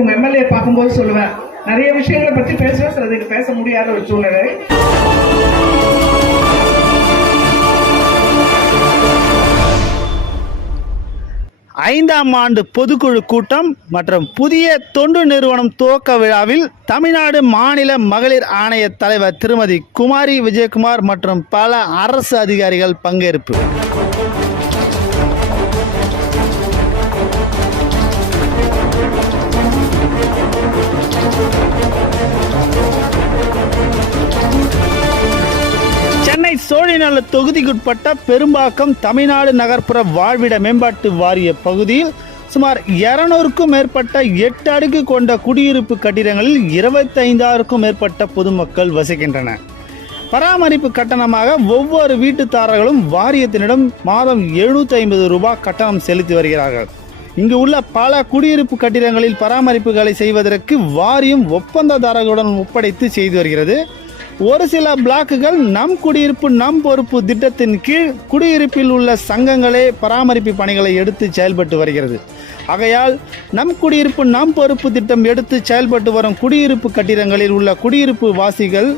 உங்க எம்எல்ஏ பார்க்கும்போது சொல்லுவேன், நிறைய விஷயங்களை பத்தி பேசுவேன், சிலதுக்கு பேச முடியாத ஒரு சூழ்நிலை. ஐந்தாம் ஆண்டு பொதுக்குழு கூட்டம் மற்றும் புதிய தொண்டு நிறுவனம் துவக்க விழாவில் தமிழ்நாடு மாநில மகளிர் ஆணைய தலைவர் திருமதி குமாரி விஜயகுமார் மற்றும் பல அரசு அதிகாரிகள் பங்கேற்பு. சென்னை சோழிநல தொகுதிக்குட்பட்ட பெரும்பாக்கம் தமிழ்நாடு நகர்ப்புற வாழ்விட மேம்பாட்டு வாரிய பகுதியில் சுமார் 200க்கும் மேற்பட்ட 8 அடுக்கு கொண்ட குடியிருப்பு கட்டிடங்களில் 25,000க்கும் மேற்பட்ட பொதுமக்கள் வசிக்கின்றன. பராமரிப்பு கட்டணமாக ஒவ்வொரு வீட்டுத்தாரர்களும் வாரியத்தினிடம் மாதம் 750 ரூபாய் கட்டணம் செலுத்தி வருகிறார்கள். இங்கு உள்ள பல குடியிருப்பு கட்டிடங்களில் பராமரிப்புகளை செய்வதற்கு வாரியம் ஒப்பந்ததாரர்களுடன் ஒப்படைத்து செய்து வருகிறது. ஒரு சில பிளாக்குகள் நம் குடியிருப்பு நம் பொறுப்பு திட்டத்தின் கீழ் குடியிருப்பில் உள்ள சங்கங்களே பராமரிப்பு பணிகளை எடுத்து செயல்பட்டு வருகிறது. ஆகையால் நம் குடியிருப்பு நம் பொறுப்பு திட்டம் எடுத்து செயல்பட்டு வரும் குடியிருப்பு கட்டிடங்களில் உள்ள குடியிருப்பு வாசிகள்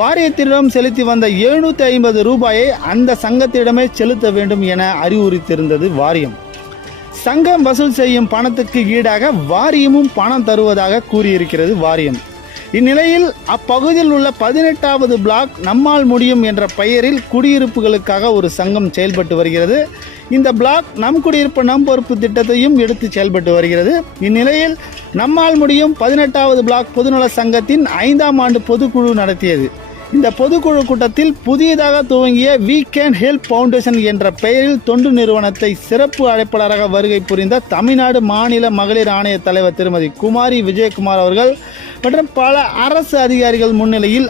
வாரியத்திடம் செலுத்தி வந்த 750 ரூபாயை அந்த சங்கத்திடமே செலுத்த வேண்டும் என அறிவுறுத்தியிருந்தது வாரியம். சங்கம் வசூல் செய்யும் பணத்துக்கு ஈடாக வாரியமும் பணம் தருவதாக கூறியிருக்கிறது வாரியம். இந்நிலையில் அப்பகுதியில் உள்ள 18வது பிளாக் நம்மால் முடியும் என்ற பெயரில் குடியிருப்புகளுக்காக ஒரு சங்கம் செயல்பட்டு வருகிறது. இந்த பிளாக் நம் குடியிருப்பு நம் பொறுப்பு திட்டத்தையும் எடுத்து செயல்பட்டு வருகிறது. இந்நிலையில் நம்மால் முடியும் 18வது பிளாக் பொதுநல சங்கத்தின் 5ஆம் ஆண்டு பொதுக்குழு நடத்தியது. இந்த பொதுக்குழு கூட்டத்தில் புதியதாக துவங்கிய வி கேன் ஹெல்ப் ஃபவுண்டேஷன் என்ற பெயரில் தொண்டு நிறுவனத்தை சிறப்பு அழைப்பாளராக வருகை புரிந்த தமிழ்நாடு மாநில மகளிர் ஆணைய தலைவர் திருமதி குமாரி விஜயகுமார் அவர்கள் மற்றும் பல அரசு அதிகாரிகள் முன்னிலையில்